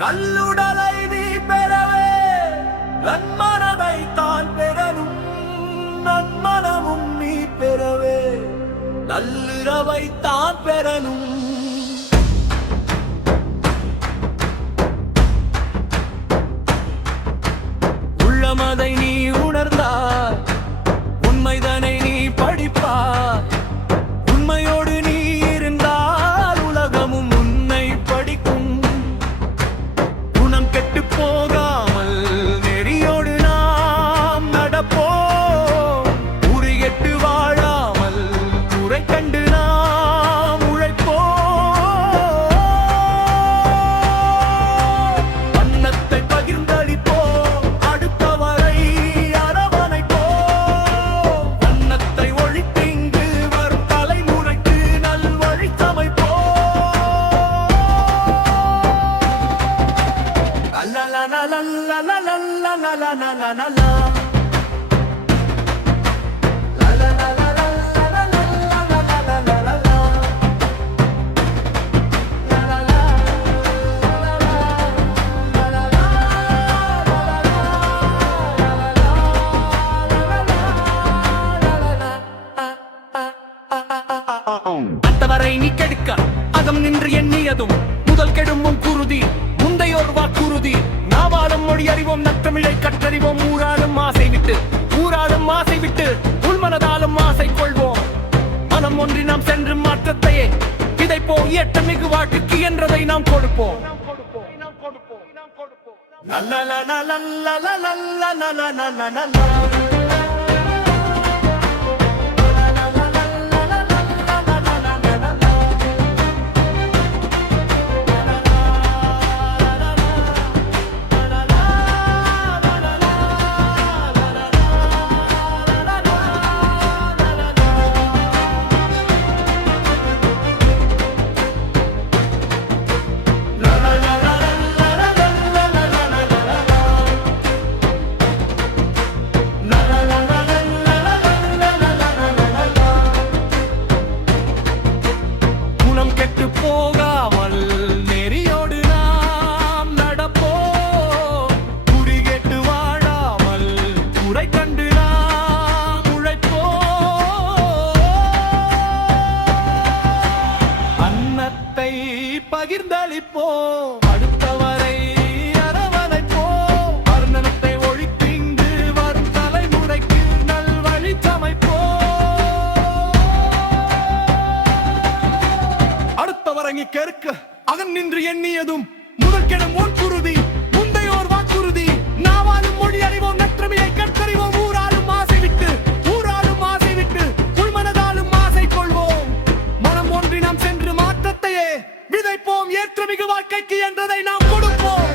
நல்லுடலை நீ பெறவே நன்மனதை தான் பெறணும். நன்மனமும் நீ பெறவே நல்லுறவை தான் பெறணும். உள்ளமதை நீ உணர்ந்தாய், உண்மைதனை நீ படிப்பாய். உண்மையோடு நீ இருந்தால் உலகமும் உன்னை படிக்கும். குணம் கெட்டு போகாமல் நெறியோடு நாம் நடப்போம். உரிகெட்டு வாழாமல் குறை கண்டு நாம் உழைப்போம். அன்னத்தை பகிர்ந்தளிப்போம், அடுத்தவரை அரவணைப்போம். அன்னத்தை ஒழித்திங்கு வரும் தலைமுறைக்கு நல்வழி சமைப்போம். அத்தவரை நீ கெடுக்க அகம் நின்று எண்ணியதும் முதல் கெடுமும் குருதி முந்தையோர் வாக்குறுதி. நாவாலும் மொழி அறிவோம், நற்றமிழை கற்றறிவோம். ஊராலும் ஆசை விட்டு உள்மனதாலும் ஆசை கொள்வோம். மனம் ஒன்றி நாம் சென்று மாற்றத்தையே விதைப்போம். இயற்ற மிகு வாழ்க்கைக்கு என்றதை நாம் கொடுப்போம். போகாமல் நெறியோடு நாம் நடப்போம். குறிகெட்டு வாழாமல் குறை கண்டு நாம் உழைப்போம். அன்னத்தை பகிர்ந்தளிப்போம், அடுத்தவரை அரவணைப்போம். வர்ணனத்தை ஒழித்திங்கு வரும் தலைமுறைக்கு நல்வழி சமைப்போம். அடுத்தவரங்கி கேட்க அகன் நின்று எண்ணியதும் முதல் கெடும் ஓர் குருதி முந்தையோர் வாக்குறுதி. நாவாலும் மொழி அறிவோம், நற்றமிழை கற்றறிவோம். ஊராலும் ஆசை விட்டு உள்மனதாலும் ஆசை கொள்வோம். மனம் ஒன்றி நாம் சென்று மாற்றத்தையே விதைப்போம். ஏற்றமிகு வாழ்க்கைக்கு என்றதை நாம் கொடுப்போம்.